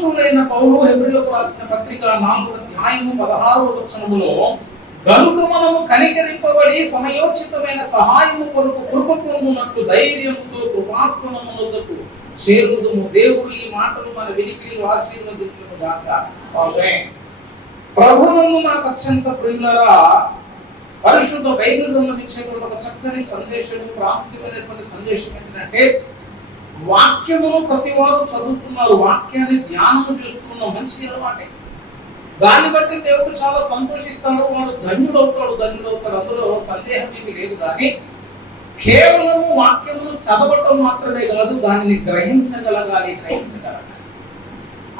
అపోస్తులైన పౌలు హెబ్రీయులకు రాసిన పత్రిక 4వ అధ్యాయము 16వ వచనములో, గనుక మనము కనికరింపబడి సమయోచితమైన సహాయము కొరకు కృప పొందునట్లు ధైర్యముతో కృపాసనమునొద్దకు చేరుదుము. దేవుడు ఈ మాటలు మన వినికిడిలో ఆశీర్వదించును గాక. ఆమేన్. ప్రభువును నాకు అత్యంత ప్రియులారా, పరిశుద్ధ బైబిల్ గ్రంథం ఇచ్చేటువంటి ఒక చక్కని సందేశము, ప్రాముఖ్యమైనటువంటి సందేశం ఏంటంటే, వాక్యమును ప్రతి వారు చదువుతున్నారు, వాక్యాన్ని ధ్యానం చేస్తున్న మంచి అలవాటే. దాన్ని బట్టి దేవుడు చాలా సంతోషిస్తాడు, వాడు ధన్యుడవుతాడు. అందులో సందేహం ఏమీ లేదు. కానీ కేవలం వాక్యమును చదవటం మాత్రమే కాదు, దానిని గ్రహించగలగాలి.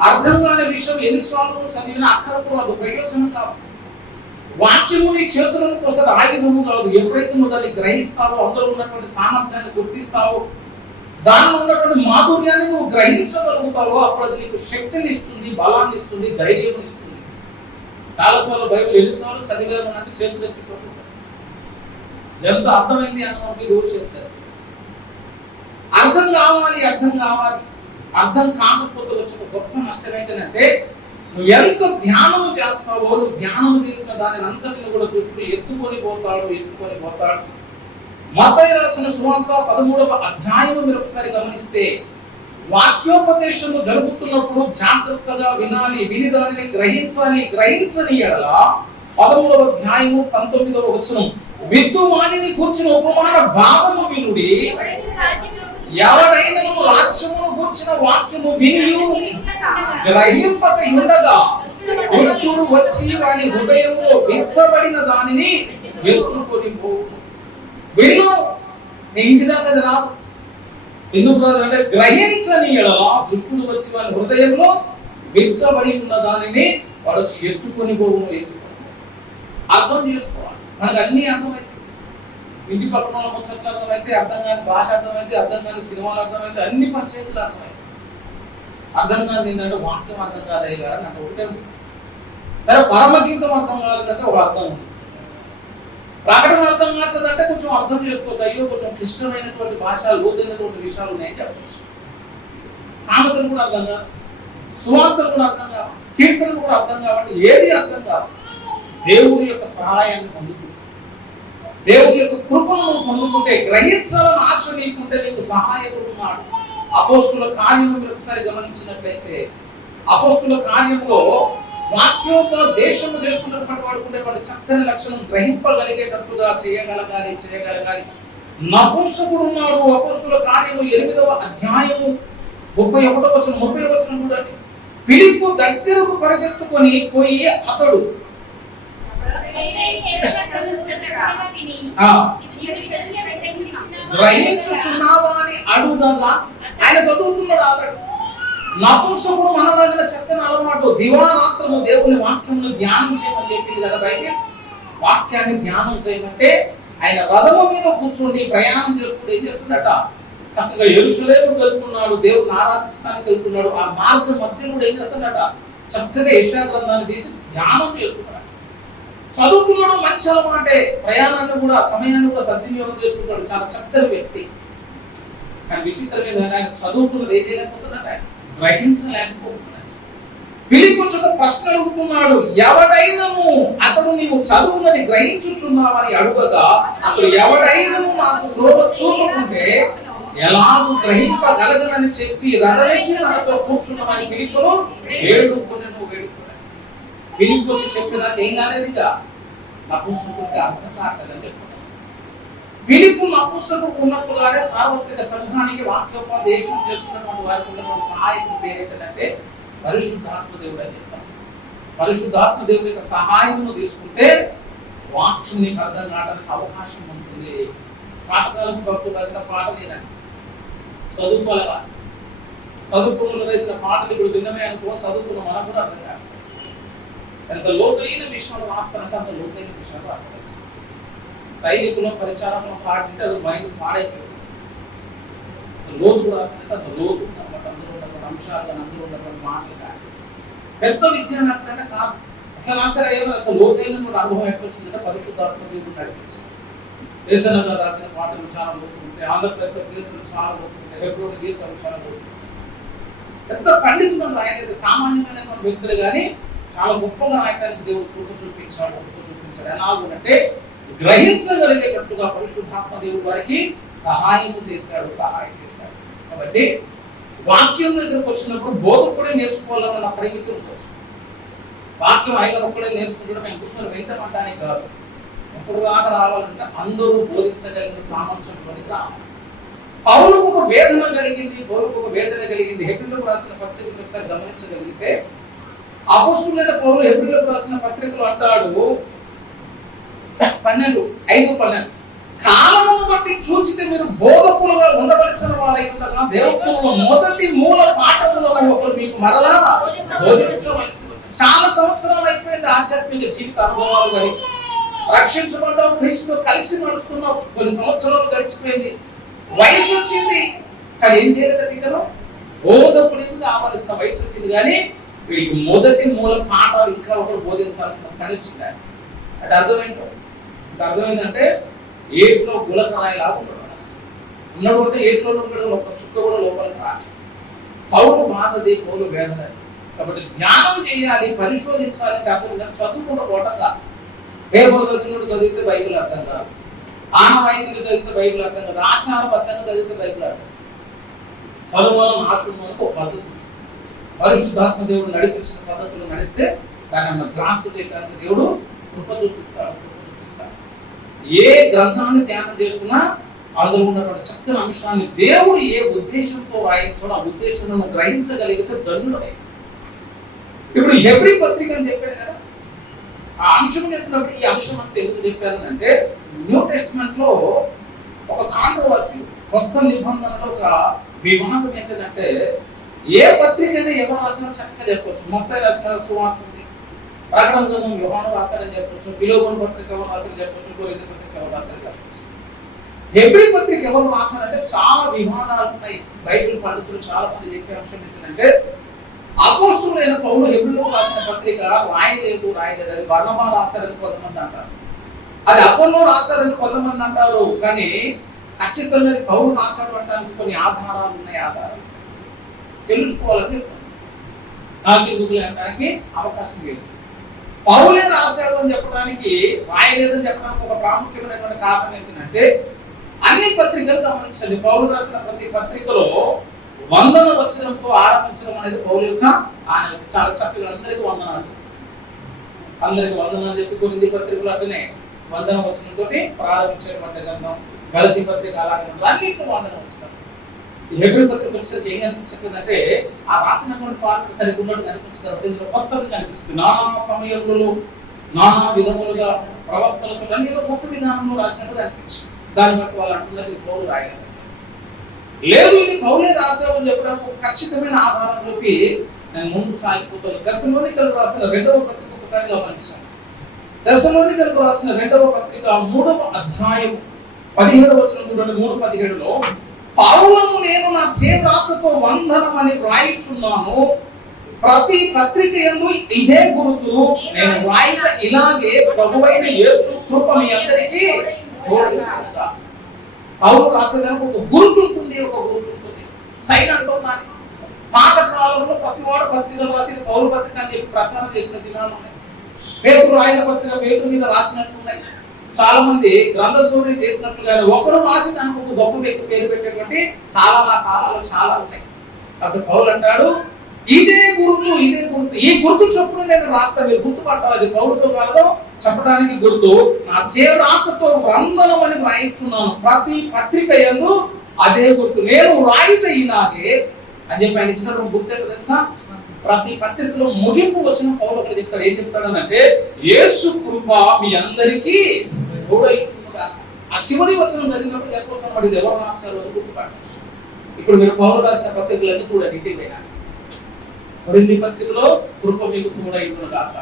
అర్థం కాని విషయం ఎన్నిసార్లు చదివినా అక్కరకు అది ప్రయోజనం కాదు. వాక్యము నీ చేతులకు వస్తుంది, ఆయుధము కాదు. ఎప్పుడైతే నువ్వు దాన్ని గ్రహిస్తావో, అందులో ఉన్నటువంటి సామర్థ్యాన్ని గుర్తిస్తావో, దానిలో ఉన్నటువంటి మాధుర్యాన్ని నువ్వు గ్రహించగలుగుతావో, అప్పుడు అది నీకు శక్తిని ఇస్తుంది, బలాన్ని ఇస్తుంది, ధైర్యం ఇస్తుంది. చాలాసార్లు బైబిల్ ఎన్నిసార్లు చదివాను అంటే చేతులు ఎత్తిపోతుంది. ఎంత అర్థమైంది అన్నది రోజు చెప్తారు. అర్థం కావాలి. అర్థం కాకపోతే వచ్చిన గొప్ప నష్టం ఏంటంటే, నువ్వు ఎంత ధ్యానం చేస్తావో, నువ్వు ధ్యానం చేసిన దానిని అంతటిని కూడా దృష్టిలో ఎత్తుకొని పోతాడు. మత్తయి రాసిన సువార్త 13వ అధ్యాయం మీరు ఒకసారి గమనిస్తే, వాక్యోపదేశము జరుగుతున్నప్పుడు జాగ్రత్తగా వినాలి, విని దానిని గ్రహించని ఎడల 13వ అధ్యాయము 19వ వచనం, విద్దువానిని కూర్చిన ఉపమాన భావము వినుడి, ఎవడైనా రాజ్యమును కూర్చిన వాక్యము వినియు గ్రహింపక ఉండగా దుష్టుడు వచ్చి వాని హృదయంలో విత్తబడిన దానిని ఎత్తుకొని పోవును. విను, నీ ఇంటి దాకా రాదు. ఎందుకు రాదు అంటే, గ్రహించని ఎడల దుష్టుడు వచ్చి వాని హృదయంలో విత్తబడి ఉన్న దానిని వాడు వచ్చి ఎత్తుకొని పోవును. అర్థం చేసుకోవాలి. మనకు అన్ని అర్థమైతే, ఇంటి పక్కన ముచ్చట్లు అర్థమైతే, అర్థం కాని భాష అర్థమైతే, అర్థం కాని సినిమాలు అర్థమైతే, అన్ని పంచాయతీలు అర్థమైతే. అర్థం కాదు ఏంటంటే వాక్యం అర్థం కాదే కదా నాకు ఒకటే. సరే, పరమగీతం అర్థం కాలేదంటే ఒక అర్థం ఉంది. ప్రకటన అర్థం కాలేదంటే కొంచెం అర్థం చేసుకోవచ్చు. అయ్యో కొంచెం క్లిష్టమైనటువంటి భాష, లోతైనటువంటి విషయాలు ఉన్నాయని చెప్పచ్చు. సామెతలు కూడా అర్థం కాదు, సువార్తలు కూడా అర్థం కావాలి, కీర్తనలు కూడా అర్థం కావాలి. ఏది అర్థం కాదు. దేవుడి యొక్క సహాయాన్ని పొందుకుంటే, దేవుడి యొక్క కృపను పొందుకుంటే, గ్రహించాలని ఆశ నీకుంటే నీకు సహాయకుడు ఉన్నాడు. అపోస్తుల కార్యము మీరు ఒకసారి గమనించినట్లయితే, అపోస్తుల కార్యంలో వాక్యోపదేశము చేస్తున్నటువంటి వాడుకునేటువంటి చక్కని లక్షణం గ్రహింపగలిగేటట్టుగా చేయగలగాలి. నపుంసకుడు ఉన్నాడు. అపోస్తుల కార్యము 8వ అధ్యాయము 31వ వచనం చూడండి. ఫిలిప్పు దగ్గరకు పరిగెత్తుకొని పోయి అతడు గ్రహించుచున్నావా అని అడుగగా, ఆయన చదువుతున్నాడు ఆల్రెడీ. నపుంసకుడు మనలాగిన చక్కని అలవాటు, దివారాత్రము దేవుని వాక్యమును ధ్యానం చేయమని చెప్పింది కదా బైబిల్. వాక్యాన్ని ధ్యానం చేయమంటే ఆయన రథము మీద కూర్చొని ప్రయాణం చేసుకుంటూ ఏం చేస్తున్నట, చక్కగా యెరూషలేముకు వెళ్తున్నాడు, దేవుని ఆరాధించడానికి వెళ్తున్నాడు. ఆ మార్గం మధ్యలో కూడా ఏం చేస్తున్నాడట, చక్కగా యెషయా గ్రంథాన్ని తీసి ధ్యానం చేస్తున్నాడు. చదువుకున్నాడు, మంచి అలవాటే. ప్రయాణాన్ని కూడా, సమయాన్ని కూడా సద్వినియోగం చేసుకుంటాడు. చాలా చక్కని వ్యక్తి. కానీ విచిత్రమైన ఆయన చదువుకున్నది ఏదైనా పోతున్నాడు, ఆయన గ్రహించలేకపోతున్నాడు. ఫిలిప్పు ఒక ప్రశ్న అడుగుతున్నాడు, ఎవడైనను అతడు నీవు చదువున్నది గ్రహించుచున్నావని అడుగగా, అతడు ఎవడైనను నాకు త్రోవ చూపుకుంటే ఎలాగూ గ్రహింపగలగనని చెప్పి రథమెక్కి నాతో కూర్చున్నామని ఫిలిప్పును వేడుకున్నాడు. ఫిలిప్పు వచ్చి చెప్పేదాకా ఏం కాలేదు. ఇక నపుంసకుడికి అర్థం కావట్లేదని చెప్పారు. ఫిలిప్పు నపుంసకుడు ఉన్నప్పుడుగానే సార్వత్రిక సంఘానికి వాక్యోపదేశం చేస్తున్నటువంటి వారికి ఉన్నటువంటి సహాయకుడు పేరేంటంటే పరిశుద్ధాత్మ దేవుడు అని చెప్తారు. పరిశుద్ధాత్మ దేవుడి యొక్క సహాయమును తీసుకుంటే వాక్యం నీకు అర్థం కావడానికి అవకాశం ఉంటుంది. పాఠకాలకు భక్తులు రాసిన పాట లేదండి, చదువుకోలేవా, చదువుకున్న రాసిన పాటలు ఇప్పుడు విన్నమే అనుకో, చదువుకున్న మనకు కూడా అర్థం కాదు. ఎంత లోతైన విషయాలు రాస్తారంటే అంత లోతైన విషయాలు రాస్తారు. సైనికులను పరిచారకులను పాటింటే అది మైండ్ పాడైపోతుంది. లోతు రాసినట్టు అంత లోతు అన్నమాట. అందులో ఉన్నటువంటి అంశాలు కానీ అందులో ఉన్నటువంటి మాటలు కానీ పెద్ద విద్యార్థి కాదు. అసలు రాసిన ఏమో అంత లోతైన అనుభవం ఎట్లా వచ్చిందంటే పరిశుద్ధాత్మ దేవుడు నడిపించింది. వేసన గారు రాసిన పాటలు చాలా లోతు ఉంటాయి, ఆంధ్రప్రదేశ్ గీతలు చాలా లోతు ఉంటాయి, హెబ్రోని గీతాలు చాలా లోతు. పెద్ద పండితులను రాయలేదు, సామాన్య ఉన్నటువంటి వ్యక్తులు కానీ చాలా గొప్పగా నాయకానికి దేవుడు కృప చూపించాడు. ఎలాగంటే గ్రహించగలిగేటట్టుగా పరిశుద్ధాత్మ దేవుడు వారికి సహాయం చేశాడు. కాబట్టి వాక్యం దగ్గరకు వచ్చినప్పుడు బోధకుడే నేర్చుకోవాలన్న పరిమితి ఉంటుంది. వాక్యం ఆయన ఒక్కడే నేర్చుకుంటే మేము కూర్చొని వింటామంటానికి కాదు. ఎప్పుడు దాకా రావాలంటే అందరూ బోధించగలిగిన సామర్థ్యంలోనికి రావాలి. పౌలుకు ఒక వేదన కలిగింది. హెబ్రీయులకు రాసిన పత్రికలు ఒకసారి గమనించగలిగితే అపోస్తలుడైన పౌలు హెబ్రీయులకు రాసిన పత్రికలు అంటాడు 12:5-12 కాలమును బట్టి చూచితే మీరు బోధకులుగా ఉండవలసిన వారై ఉండగా దేవత్వంలో మొదటి మూల పాఠములను ఒకరు మీకు మరలా బోధించవలసి. చాలా సంవత్సరాలు అయిపోయింది ఆధ్యాత్మిక జీవిత అనుభవాలు కానీ రక్షించబడ్డావు, క్రీస్తుతో కలిసి నడుస్తున్నావు, కొన్ని సంవత్సరాలు గడిచిపోయింది, వయసు వచ్చింది, కానీ ఏం చేయలేదు. ఇక్కడ బోధకుడికి కావాల్సిన వయసు వచ్చింది కానీ వీడికి మొదటి మూల పాఠాలు ఇంకా ఒకరు బోధించాల్సిన పని వచ్చింది. అంటే అర్థమేంటో ఇంకా అర్థమైందంటే ఏట్లో గులకరాయిలాగా ఉన్నాడు అంటే ఏట్లో ఉండడం ఒక చుక్క కూడా లోపలికి రాదు. పౌరు బాధది, పౌరు వేదన. కాబట్టి జ్ఞానం చేయాలి, పరిశోధించాలంటే అర్థం కాదు. చదువుకుంటూ పోటంగా పేపర్ చదివితే బైబిల్ అర్థం కాదు, ఆనవాయితీలు చదివితే బైబిల్ అర్థం కాదు, ఆచారబద్ధంగా చదివితే బైబిల్ అర్థం కాదు. పలుమూలం ఆశ్రమానికి ఒక పద్ధతి, పరిశుద్ధాత్మ దేవుడు నడిపించిన పద్ధతులు నడిస్తే దాన్ని క్లాస్ చేయడానికి దేవుడు కృప చూపిస్తాడు. ఏ గ్రంథాన్ని ధ్యానం చేసుకున్నా అందులో ఉన్నటువంటి చక్కని అంశాన్ని దేవుడు ఏ ఉద్దేశంతో రాయించాడో ఆ ఉద్దేశాలను గ్రహించగలిగితే ధన్యుడు. ఇప్పుడు హెబ్రీ పత్రిక అని చెప్పాడు కదా, ఆ అంశం చెప్పినప్పుడు ఈ అంశం అంతా ఎందుకు చెప్పారు అంటే న్యూ టెస్ట్మెంట్ లో ఒక కాంట్రవర్సీ, కొత్త నిబంధనలో ఒక వివాదం ఏంటంటే ఏ పత్రిక అయినా ఎవరు రాసినా చక్కగా చెప్పవచ్చు. మత్తయి రాసిన సువార్త ఉంది, ప్రకటన గ్రంథం యోహాను రాశాడని చెప్పవచ్చు, ఫిలోమోను పత్రిక ఎవరు రాశారని చెప్పవచ్చు, కొరింథీ పత్రిక ఎవరు రాశారని చెప్పవచ్చు. హెబ్రీ పత్రిక ఎవరు రాశారంటే చాలా వివాదాలు ఉన్నాయి. బైబిల్ పండితులు చాలా మంది చెప్పే అంశం ఏంటంటే అపోస్తలుడైన పౌలు హెబ్రీయులకు రాసిన పత్రిక రాయలేదు. అది బర్నబా రాశారని కొంతమంది అంటారు, అది అపోల్లో రాశారని కొంతమంది అంటారు. కానీ ఖచ్చితంగా పౌలు రాశాడు అంటానికి కొన్ని ఆధారాలు ఉన్నాయి. ఆధారాలు తెలుసుకోవాలని అనడానికి అవకాశం లేదు. పౌలే రాశాడు అని చెప్పడానికి, రాయలేదని చెప్పడానికి ఒక ప్రాముఖ్యమైనటువంటి కారణం ఏంటంటే అన్ని పత్రికలు గమనించండి. పౌలు రాసిన ప్రతి పత్రికలో వందన వచనంతో ఆరంభించడం అనేది పౌలు యొక్క ఆయన చాలా చక్కగా అందరికీ వందనాలు చెప్పి కొరింథీ పత్రికలు అంటేనే వందన వచనంతో ప్రారంభించేటువంటి గ్రంథం. గలతీ పత్రిక అలాగే అన్నింటిలో వందన వచనం. హెబ్రీ పత్రిక వచ్చేసరికి ఏం కనిపించదంటే ఆ రాసినటువంటి పాత్ర సరిగ్గా ఉన్నట్టు కనిపించదు. ఇందులో కొత్తగా కనిపిస్తుంది. నానా సమయంలో నానా విధములుగా ప్రవక్తలతో అన్ని కొత్త విధానంలో రాసినట్టు కనిపించింది. దాన్ని బట్టి వాళ్ళు అంటున్నది పౌలు రాయలేదు. లేదు ఇది పౌలే రాశామని చెప్పడానికి ఒక ఖచ్చితమైన ఆధారం చెప్పి నేను ముందుకు సాగిపోతాను. దశలోనికలకు రాసిన 2వ పత్రిక ఒకసారి గమనించాను. దశలోనికలకు రాసిన 2వ పత్రిక 3వ అధ్యాయం 17వ వచనం చూడండి. 3:17లో పౌలను నేను నా చేవ్రాతతో వందనమని వ్రాయిచున్నాను, ప్రతి పత్రిక యందు ఇదే గుర్తు, నేను వ్రాయిన ఇలాగే ప్రభువైన యేసు కృప మీ అందరికీ తోడైనగాక. పౌలు రాసేదానికి ఒక గుర్తు ఉంటుంది, సైన్ అంటున్నా. పాత కాలంలో ప్రతి వాడు పత్రికలు రాసిన పౌరు పత్రిక అని చెప్పి ప్రచారం చేసిన దినాలు ఉన్నాయి. పేతురు రాయన పత్రిక పేతురు మీద రాసినట్టున్నాయి. చాలా మంది గ్రంథ చోరీ చేసినట్టుగా ఒకరు రాసి దానికి ఒక గొప్ప వ్యక్తి పేరు పెట్టేటువంటి కాలాలు చాలా ఉన్నాయి. కాబట్టి పౌలు అంటాడు ఇదే గుర్తు, ఈ గుర్తు చొప్పున నేను రాస్తా, మీరు గుర్తుపట్టాలి. అది పౌరుతో కాదు చెప్పడానికి గుర్తు. నా చేవ్రాతతో వందనం అని వ్రాయిస్తున్నాను, ప్రతి పత్రిక యందు అదే గుర్తు, నేను వ్రాయిత ఇలాగే అని చెప్పి ఆయన ఇచ్చినటువంటి గుర్తు ఏంటో తెలుసా? ప్రతి పత్రికలో ముగింపు వచ్చిన పౌలు అక్కడ చెప్తాడు. ఏం చెప్తాడనంటే యేసు కృప మీ అందరికీ తోడైనగాక. ఆ చివరి వచనం చదివినప్పుడు చెప్పవలసిన వాడు ఎవరు రాస్తారు అని గుర్తుపట్టవచ్చు. ఇప్పుడు మీరు పౌలు రాసిన పత్రికలన్నీ చూడండి. ఇంటికైనా కొరింథీ పత్రికలో కృప మీకు తోడైనగాక,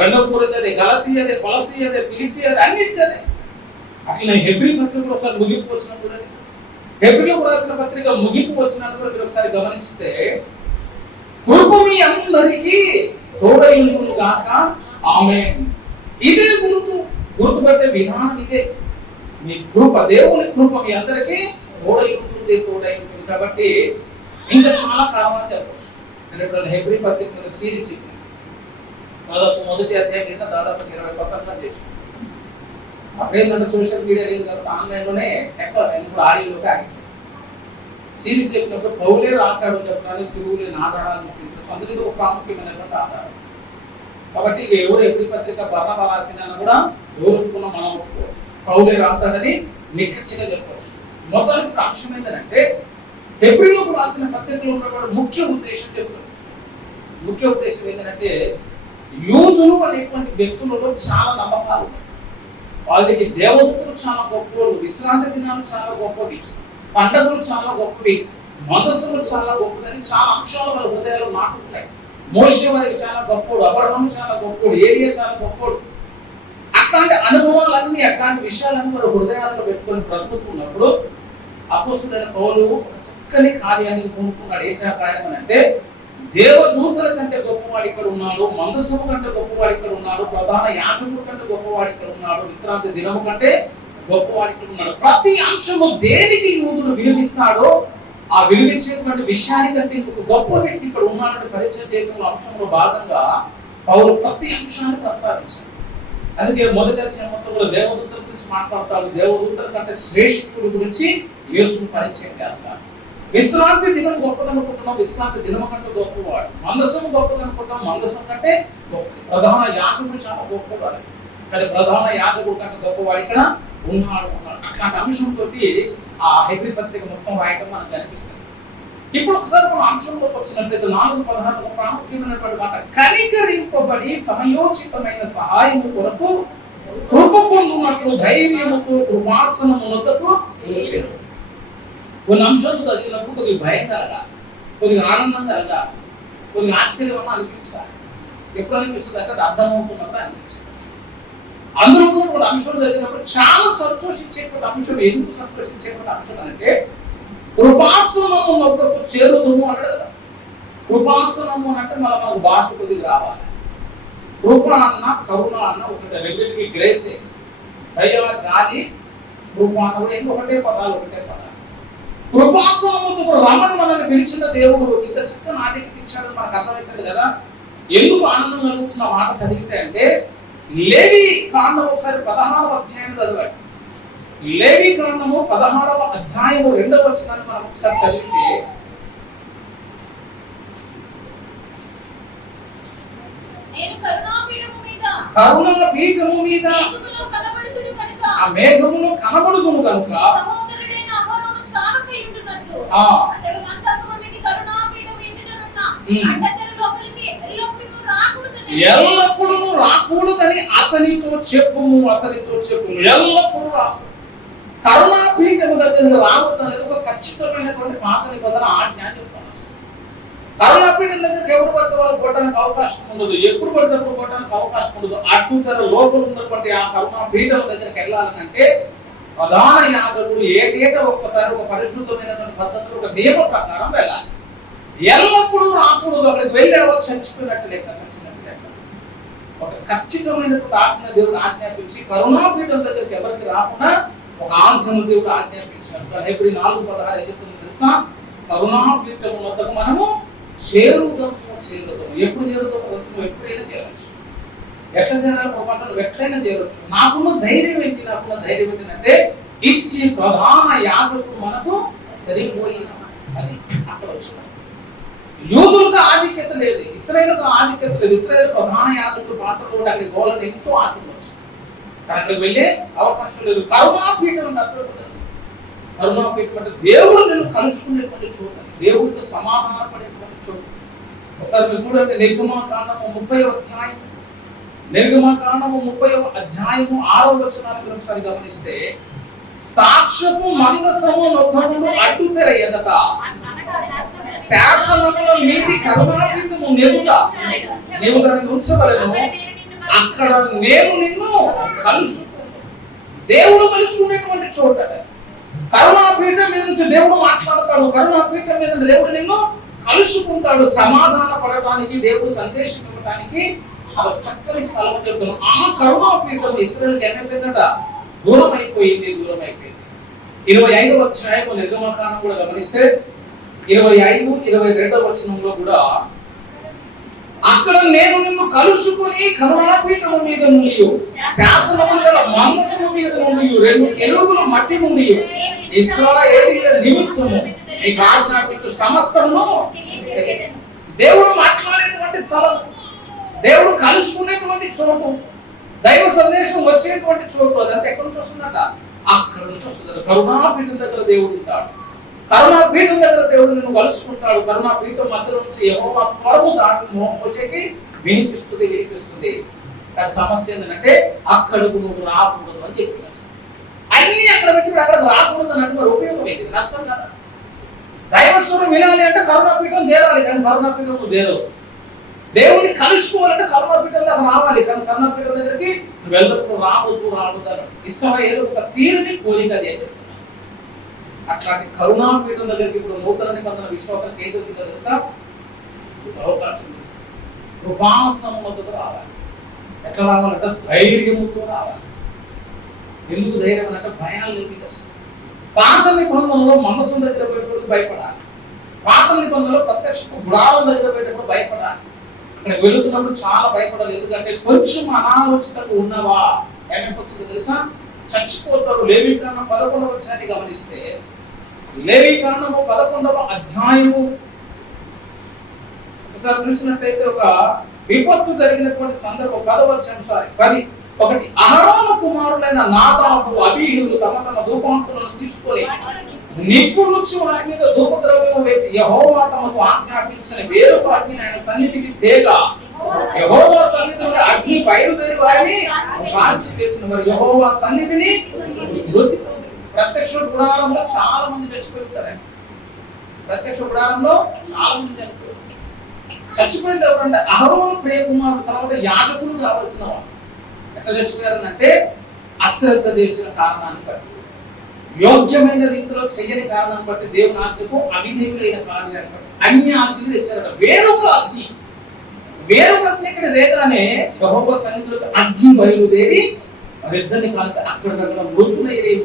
2వ కొరింథీ అదే, గలతీ అదే, కొలసీ అదే, ఫిలిప్పీ అదే, అన్నిటికీ అదే. అట్లా హెబ్రీ పత్రికలో ఒకసారి ముగింపు వచ్చినప్పుడు హెబ్రీలకు రాసిన పత్రిక ముగింపు వచ్చినప్పుడు మీరు ఒకసారి గమనిస్తే కృప మీ అందరికీ తోడైనగాక ఆమేన్. ఇదే గుర్తుపట్టే విధానం ఇదే. మీ కృప, దేవుని కృప మీ అందరికీ తోడై ఉంటుంది. కాబట్టి ఇంకా చాలా కారణాలు చెప్పవచ్చు. నేను హెబ్రీ పత్రిక మీద సిరీస్ దాదాపు మొదటి అధ్యాయం మీద దాదాపు 20 ప్రసంగాలు చేశాను. అప్పుడేంటంటే సోషల్ మీడియా లేదు కాబట్టి ఆన్లైన్లోనే ఎక్కువ నేను ఇప్పుడు ఆడియోలోకి ఆగి సిరీస్ చెప్పినప్పుడు పౌలే రాశాడు చెప్పడానికి తిరుగులేని ఆధారాలు చూపించవచ్చు. అందులో ఒక ప్రాముఖ్యమైనటువంటి ఆధారం. కాబట్టి ఇక ఎవరు హెబ్రీ పత్రిక బర్నబా రాసిన కూడా ఎవరు ఒప్పుకున్నా మనం ఒప్పుకోవాలి. పౌలే రాశాడని నిఖచ్చిగా చెప్పవచ్చు. మొదటి అంశం ఏంటంటే హెబ్రీలకు రాసిన పత్రికలో ఉన్నటువంటి ముఖ్య ఉద్దేశం చెప్తారు. ముఖ్య ఉద్దేశం ఏంటంటే యూదులు అనేటువంటి వ్యక్తులలో చాలా నమ్మకాలు ఉన్నాయి. వాళ్ళకి దేవతలు చాలా గొప్పలు, విశ్రాంతి దినాలు చాలా గొప్పవి, పండుగలు చాలా గొప్పవి, మనస్సులు చాలా గొప్పదని చాలా అంశాలు వాళ్ళ హృదయాలు నాటుతున్నాయి. మోషే వారికి చాలా గొప్పడు, అబ్రహాము చాలా గొప్పడు, ఏలియా చాలా గొప్పడు. అట్లాంటి అనుభవాలన్నీ అట్లాంటి విషయాలన్నీ వాళ్ళ హృదయాల్లో పెట్టుకొని బ్రతుకుతున్నప్పుడు అపోస్తులైన పౌలు చక్కని కార్యాన్ని పూనుకున్నాడు. ఏంటి ఆ కార్యం అంటే దేవదూతల కంటే గొప్పవాడు ఇక్కడ ఉన్నాడు, మందసము కంటే గొప్పవాడు ఇక్కడ ఉన్నాడు, ప్రధాన యాజకుడు కంటే గొప్పవాడు ఇక్కడ ఉన్నాడు, విశ్రాంతి దినము కంటే గొప్పవాడు ఇక్కడ ఉన్నాడు. ప్రతి అంశము దేనికి యూదులు విలువిస్తాడో ఆ విలువించేటువంటి విషయానికంటే ఇంకొక గొప్ప వ్యక్తి ఇక్కడ ఉన్నాడని పరిచయం చేయడం అంశంలో భాగంగా పౌలు ప్రతి అంశాన్ని ప్రస్తావించాడు. అందుకే మొదటి అధ్యాయం మొత్తంలో దేవదూతల గురించి మాట్లాడతాడు. దేవదూతల కంటే శ్రేష్ఠుడి గురించి యేసును పరిచయం చేస్తారు. విశ్రాంతి దినం గొప్పదనుకుంటున్నాం, విశ్రాంతి దినం కంటే గొప్పవాడు. మందసం గొప్పదనుకుంటాం, మందసం కంటే గొప్ప. ప్రధాన యాజకుడు చాలా గొప్పవాడు, కానీ ప్రధాన యాజకుడు కంటే గొప్పవాడు ఇక్కడ ఉన్నాడు. అట్లాంటి అంశంతో ఆ హెబ్రీ పత్రిక మొత్తం రాయటం మనకు కనిపిస్తుంది. ఇప్పుడు ఒకసారి మన అంశంలోకి వచ్చినట్లయితే 4:16 ప్రాముఖ్యమైనటువంటి మాట, కనికరింపబడి సమయోచితమైన సహాయం కొరకు కృప పొందున్నట్లు ధైర్యముతో కృపాసనమునకు వచ్చారు. కొన్ని అంశాలు చదివినప్పుడు కొద్దిగా భయం కలగా, కొద్దిగా ఆనందం కలగా, కొద్దిగా ఆశ్చర్యం అనిపించాలి. ఎప్పుడు అనిపిస్తుంది అంటే అది అర్థమవుతున్నప్పుడు అనిపించింది. అందులో ఉన్నటువంటి అంశాలు చదివినప్పుడు చాలా సంతోషించేటువంటి అంశం. ఎందుకు సంతోషించేటువంటి అంశం అంటే కృపాసనము వద్దకు చేరుదుము అన్నాడు కదా. కృపాసనము అంటే మనకు భాష కొద్దిగా రావాలి. కృప అన్న కరుణ అన్న ఒకటే, రెండింటికి గ్రేసే. దయ, జాలి, కృప అన్న కూడా ఇంకొకటే పదాలు, ఒకటే పదాలు. కృపాసనముకు రమణ మనల్ని పిలిచిన దేవుడు ఇంత చక్కని ఆధిక్యత ఇచ్చాడని మనకు అర్థమవుతుంది కదా. ఎందుకు ఆనందం కలుగుతున్న మాట చదివితే అంటే లేవి కాండం ఒకసారి 16వ అధ్యాయం చదివాడు. లేవి కాండము 16వ అధ్యాయము 2వ వచనాన్ని మనం ఒకసారి చదివితే, కరుణాపీఠము మీద ఆ మేఘములో కనబడుదును కనుక ఎల్లప్పుడూ రాకూడదని అతనితో చెప్పుము, అతనితో చెప్పుము. ఎల్లప్పుడూ రాకూడదు. కరుణాపీఠము దగ్గర రావద్దు అనేది ఒక ఖచ్చితమైనటువంటి పాత నిబంధన ఆజ్ఞ అని చెప్తాను. కరుణాపీఠం దగ్గరికి ఎవరు పడితే వాళ్ళు కొట్టడానికి అవకాశం ఉండదు, ఎప్పుడు పడితే అప్పుడు కొట్టడానికి అవకాశం ఉండదు. అడ్డుతర లోపల ఉన్నటువంటి ఆ కరుణాపీఠం దగ్గరికి వెళ్ళాలంటే ప్రధాన యాజకుడు ఏటేటా ఒక్కసారి ఒక పరిశుద్ధమైనటువంటి పద్ధతులు ఒక నియమ ప్రకారం వెళ్ళాలి. ఎల్లప్పుడూ రాకూడదు. అక్కడికి వెళ్ళావో చచ్చిపోయినట్టు లెక్క, చచ్చినట్టు లెక్క. ఒక ఖచ్చితమైనటువంటి ఆజ్ఞ దేవుడు ఆజ్ఞాపించి కరుణాపీఠం దగ్గరికి ఎవరికి రాకుండా ఒక ఆజ్ఞను దేవుడు ఆజ్ఞాపించాడు. కానీ ఇప్పుడు 4:16 ఎదుగుతుంది తెలుసా, కరుణాపీఠం వద్దకు మనము చేరుదాము. ఎప్పుడు చేరుదాము? ఎప్పుడైనా చేరవచ్చు. ఎట్లా చేరాలి? ప్రపంచంలో ఎట్లయినా చేరవచ్చు. నాకున్న ధైర్యం ఏంటంటే ఇచ్చి ప్రధాన యాజకుడు మనకు సరిపోయిన అది అక్కడ వచ్చిన. యూదులకు ఆధిక్యత లేదు, ఇశ్రాయేలుకు ఆధిక్యత లేదు. ఇశ్రాయేలు ప్రధాన యాజకుడు పాత్రలో అక్కడికి గోళ్ళని ఎంతో ఆశపడవచ్చు, కానీ అక్కడికి వెళ్ళే అవకాశం లేదు. కరుణాపీఠం కరుణాపీఠం అంటే దేవుడు నిన్ను కలుసుకునేటువంటి చోట, దేవుడితో సమాధానపడేటువంటి చోట. ఒకసారి మీరు చూడండి, నిర్గమకాండము 30వ అధ్యాయం, నిర్గమకాండము 30వ అధ్యాయము 6వ వచనాన్ని ఒకసారి గమనిస్తే, సాక్ష్యపు మందసము నొద్దమును అడ్డుతెర ఎదట శాసనముల మీది కరుణాపీఠము నెదుట నీవు దాన్ని ఉంచవలెను, అక్కడ నేను నిన్ను కలుసుకుంటాను. దేవుడు కలుసుకునేటువంటి చోట. కరుణాపీఠం మీద నుంచి దేవుడు మాట్లాడతాడు, కరుణాపీఠం మీద దేవుడు నిన్ను కలుసుకుంటాడు. సమాధాన పడటానికి, దేవుడు సందేశం ఇవ్వడానికి చాలా చక్కని స్థలం చెప్తున్నాం. ఆ కరుణాపీఠం ఇశ్రాయేలుకి ఏమైపోయిందట? దూరం అయిపోయింది. 25వ అధ్యాయము నిర్గమకాండం కూడా గమనిస్తే 25, 22వ వచనంలో కూడా అక్కడ నేను నిన్ను కలుసుకుని కరుణాపీఠము మీద నుండి శాసనములు గల మందసము మీద నుండి 2 కెరూబుల మట్టి నుండి ఇశ్రాయేలీయుల నిమిత్తము నీకు ఆజ్ఞాపించు సమస్తమును దేవుడు మాట్లాడేటువంటి స్థలం, దేవుడు కలుసుకునేటువంటి చోటు, దైవ సందేశం వచ్చేటువంటి చోటు. అదంతా ఎక్కడి నుంచి వస్తుందట? అక్కడ నుంచి వస్తుంది. కరుణాపీఠం దగ్గర దేవుడు ఉంటాడు. కరుణాపీఠం దగ్గర దేవుడు నిన్ను కలుసుకుంటాడు. కరుణాపీఠం మధ్యలో నుంచి యెహోవా స్వరము మోషేకి వినిపిస్తుంది. కానీ సమస్య ఏంటంటే అక్కడకు నువ్వు రాకూడదు అని చెప్పి అన్ని అక్కడ పెట్టి అక్కడ రాకూడదు అన్నట్టు మరి ఉపయోగం ఏంటి? నష్టం కదా. దైవస్వరం వినాలి అంటే కరుణాపీఠం చేరాలి, కానీ కరుణాపీఠం నువ్వు చేరవు. దేవుడిని కలుసుకోవాలంటే కరుణాపీఠం దగ్గర రావాలి, కానీ కరుణాపీఠం దగ్గరికి వెళ్ళినప్పుడు రావద్దు ఇశ్రాయేలు ఒక తీరుని కోరిక చేయదు. అట్లాంటి కరుణాపీఠం దగ్గరికి ఇప్పుడు నూతన నిబంధన విశ్వాసానికి ఏం దొరికిందో తెలుసా? అవకాశం కృపాసముతో రావాలి. ఎట్లా రావాలంటే ధైర్యముతో రావాలి. ఎందుకు ధైర్యం అంటే భయాలు లేపిస్తుంది. పాత నిబంధనలో మనసు దగ్గర పోయేటప్పుడు భయపడాలి. పాత నిబంధనలో ప్రత్యక్ష గుడారం దగ్గర పోయేటప్పుడు భయపడాలి. అక్కడ వెళుతున్నప్పుడు చాలా భయపడాలి. ఎందుకంటే కొంచెం అనాలోచితంగా ఉన్నవా ఏమైపోతుందో తెలుసా? చచ్చిపోతారు. లేవీకాండం 11వ అధ్యాయాన్ని గమనిస్తే లేవీకాండము 11వ అధ్యాయము ఒకసారి చూసినట్టయితే ఒక విపత్తు జరిగినటువంటి సందర్భం 10 అహరోను కుమారులైన నాదాబు అబీహులు తమ తమ ధూపాంతులను తీసుకొని నిప్పులుచ్చి వారి మీద ధూపద్రవ్యం వేసి యెహోవా తమకు ఆజ్ఞాపించిన వేరొక అగ్నిని ఆయన సన్నిధికి తేగా యెహోవా సన్నిధి నుండి అగ్ని బయలుదేరి వారిని కాల్చి వేసిన మరి యెహోవా సన్నిధిని ప్రత్యక్ష గుడారంలో చాలా మంది చచ్చిపోతారు. ప్రత్యక్ష గుడారంలో చాలా మంది చచ్చిపోయింది ఎవరంటే అహరోను ప్రియ కుమారుడు, తర్వాత యాజకులు కావలసిన వాళ్ళు. ఎట్లా చచ్చిపోయారనంటే అశ్రద్ధ చేసిన కారణాన్ని బట్టి, యోగ్యమైన రీతిలో చేయని కారణాన్ని బట్టి, దేవుని ఆజ్ఞకు అవిధేయులైన కార్యాన్ని బట్టి అన్ని ఆజ్ఞలు తెచ్చారట. వేరొక అగ్ని ఇక్కడ లేగానే యెహోవా సన్నిధిలోకి అగ్ని బయలుదేరి వారిద్దరిని కాలితే అక్కడికక్కడ మృతులయ్యారు.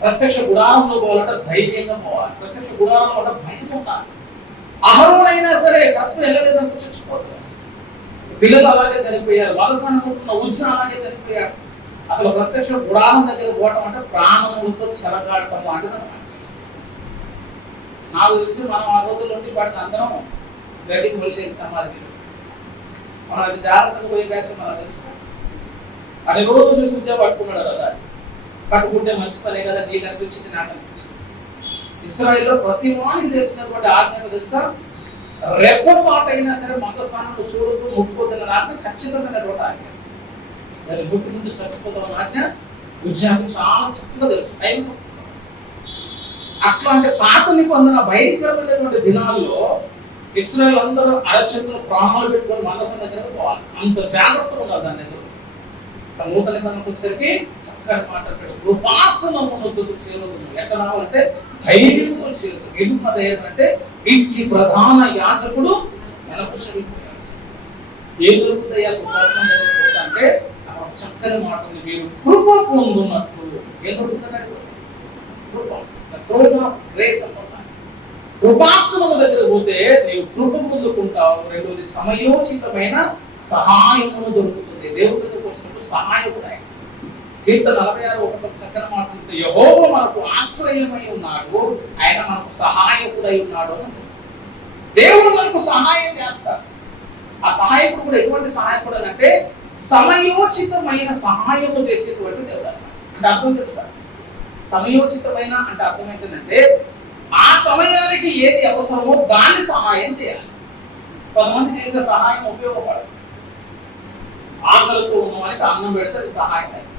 ప్రత్యక్ష గుడారంలో పోవాలంటే ధైర్యంగా పోవాలి. ప్రత్యక్ష గుడారంలో అంటే భయం ఉండాలి. అహరోనైనా సరే కరెక్ట్ వెళ్ళలేదనుకో చచ్చిపోతారు. పిల్లలు అలాగే చనిపోయారు. వాళ్ళనుకుంటున్న ఉత్సాహం అలాగే చనిపోయారు. అసలు ప్రత్యక్ష గుడారం దగ్గర పోవటం అంటే ప్రాణములతో చెలగాడటం లాంటిది. నాకు తెలిసి మనం ఆ రోజుల్లో ఉండి వాటిని అందరం గడ్డికి మొలిసేది సమాధి. మనం అది జాగ్రత్తగా పోయే బ్యాచ్ మనకు తెలుసు. అన్ని రోజులు చూసి ఉద్యోగం పట్టుకున్నాడు కదా, పట్టుకుంటే మంచి పనే కదా, నీకు అనిపించింది, నాకు అనిపించింది. ఇశ్రాయేల్లో ప్రతి వానికి తెలిసినటువంటి ఆజ్ఞ తెలుసా? రెప్పటి మాట అయినా సరే మందస్థానం చూడొద్దు, ముట్టుకోవద్దు ఆజ్ఞ ఖచ్చితమైనటువంటి ఆజ్ఞ. దాని ముట్టు ముందు చచ్చిపోతాం ఆజ్ఞ ఉద్యోగం చాలా చక్కగా తెలుసు. అట్లాంటి పాత నిబంధన భయంకరమైనటువంటి దినాల్లో ఇశ్రాయేలు అందరూ అరచేతులు ప్రాణాలు పెట్టుకొని మందసం దగ్గర పోవాలి. అంత జాగ్రత్తగా ఉండాలి దాని దగ్గర. నూతన నిబంధనకు వచ్చేసరికి చక్కని మాట్లాడతాడు. కృపాసనమునకు చేరదు. ఎట్లా రావాలంటే ధైర్యంతో చేరదు. ఎందుకు ధైర్యం అంటే ఇంటి ప్రధాన యాజకుడు వెనకు సరిపోయారు. ఏం దొరుకుతాయా కృపాసనం దగ్గర అంటే చక్కని మాట ఉంది. మీరు కృప పొందున్నట్టు ఏం దొరుకుతాడు? కృప, థ్రోన్ ఆఫ్ గ్రేస్ అన్నమాట. కృపాసనం దగ్గర పోతే నీవు కృప పొందుకుంటావు. రెండోది సమయోచితమైన సహాయమును దొరుకుతుంది. దేవుడి దగ్గరకు వచ్చినప్పుడు సహాయకుడు ఆయన. కీర్తన 46:1 చక్కని మాట ఉంది. యెహోవా మనకు ఆశ్రయమై ఉన్నాడు, ఆయన మనకు సహాయకుడై ఉన్నాడు అని. దేవుడు మనకు సహాయం చేస్తాడు. ఆ సహాయకుడు కూడా ఎటువంటి సహాయకుడు అని అంటే సమయోచితమైన సహాయము చేసేటువంటి దేవుడు. అంటే అర్థం తెలుసా? సమయోచితమైన అంటే అర్థం ఏంటంటే ఆ సమయానికి ఏది అవసరమో దాన్ని సహాయం చేయాలి. కొంతమంది చేసే సహాయం ఉపయోగపడదు. ఆకలితో ఉన్నవానికి అన్నం పెడితే అది సహాయం అయింది.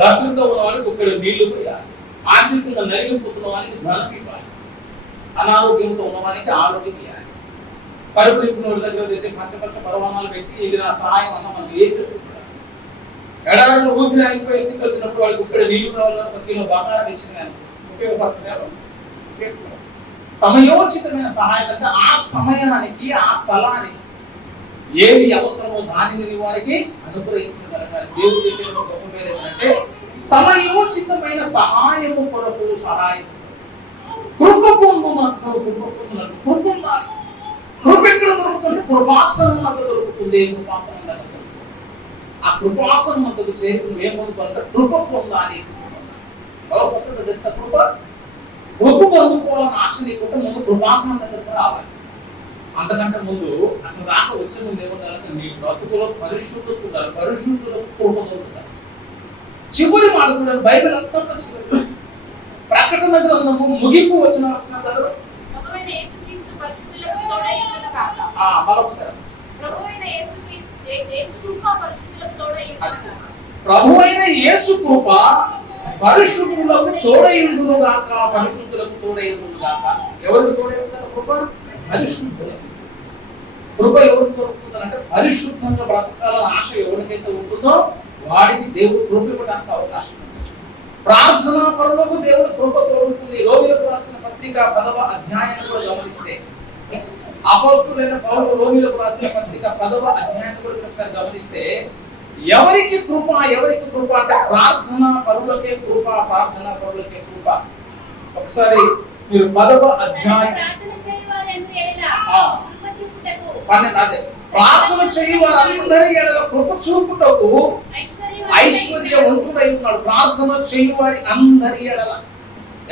దర్శనంతో ఉన్నవానికి ఒకటి నీళ్లు పోయాలి. ఆర్థికంగా నలిగిపోతున్న వానికి ధనం ఇవ్వాలి. అనారోగ్యంతో ఉన్నవానికి ఆరోగ్యం ఇవ్వాలి. కడుపు నింపిన దగ్గర తెచ్చి పంచపక్ష పరమాణాలు పెట్టి ఇది నా సహాయం అన్న మనం ఏం చేసుకుంటాం. ఎడారిలో ఊపిరి అయిపోయే స్థితి వచ్చినప్పుడు వాళ్ళకి ఇక్కడ నీళ్లు కావాలని 1 కిలో బంగారం ఇచ్చిన ఉపయోగపడుతుంది. సమయోచితమైన సహాయం అంటే ఆ సమయానికి ఆ స్థలానికి ఏది అవసరమో దానిని వారికి అనుగ్రహించగలగాలి. దేవుడు చేసే గొప్ప పేరు ఏంటంటే సమయోచితమైన సహాయము కొరకు సహాయం. కృప పొందున్నట్టు కృప ఎక్కడ దొరుకుతుంది? కృపాసనం అంత దొరుకుతుంది. కృపాసనం దగ్గర ఆ కృపాసనం అంతకు చేరి నువ్వేం పొందుకోవాలంటే కృప పొందాలి. కృప పొందుకోవాలని ఆశ నీకుంటే ముందు కృపాసనం దగ్గరకు రావాలి. అంతకంటే ముందు అక్కడ దాకా వచ్చే ముందు ఏముండాలంటే నీ బ్రతుకులో పరిశుద్ధత ఉండాలి. పరిశుద్ధులకు కృప దొరుకుతారు. చివరి మాట కూడా బైబిల్ అంతా చివరి ప్రకటన గ్రంథము ముగింపు వచ్చిన మరొకసారి ప్రభువైన యేసు కృప పరిశుద్ధులకు తోడైండును గాక. పరిశుద్ధులకు తోడైండును గాక. ఎవరికి తోడైంటారు కృప? పరిశుద్ధులకు. కృప ఎవరికి దొరుకుతుందంటే పరిశుద్ధంగా బ్రతకాలని ఆశ ఎవరికైతే ఉంటుందో వాడికి దేవుడు కృప ఇవ్వడానికి అవకాశం ఉంది. ప్రార్థనా పరులకు దేవుడు కృప తోడుతుంది. రోమిలకు రాసిన పత్రిక 10వ అధ్యాయాన్ని కూడా గమనిస్తే, అపోస్తలుడైన పౌలు రోమిలకు రాసిన పత్రిక 10వ అధ్యాయాన్ని కూడా ఒకసారి గమనిస్తే, ఎవరికి కృప అంటే ప్రార్థనా పరులకే కృప. ప్రార్థనా పరులకే కృప. ఒకసారి మీరు 10వ అధ్యాయం 12 అదే ప్రార్థన చేయి వారందరి ఎడల కృప చూపుటకు ఐశ్వర్యవంతుడై ఉన్నాడు. ప్రార్థన చేయి వారి అందరి ఎడల.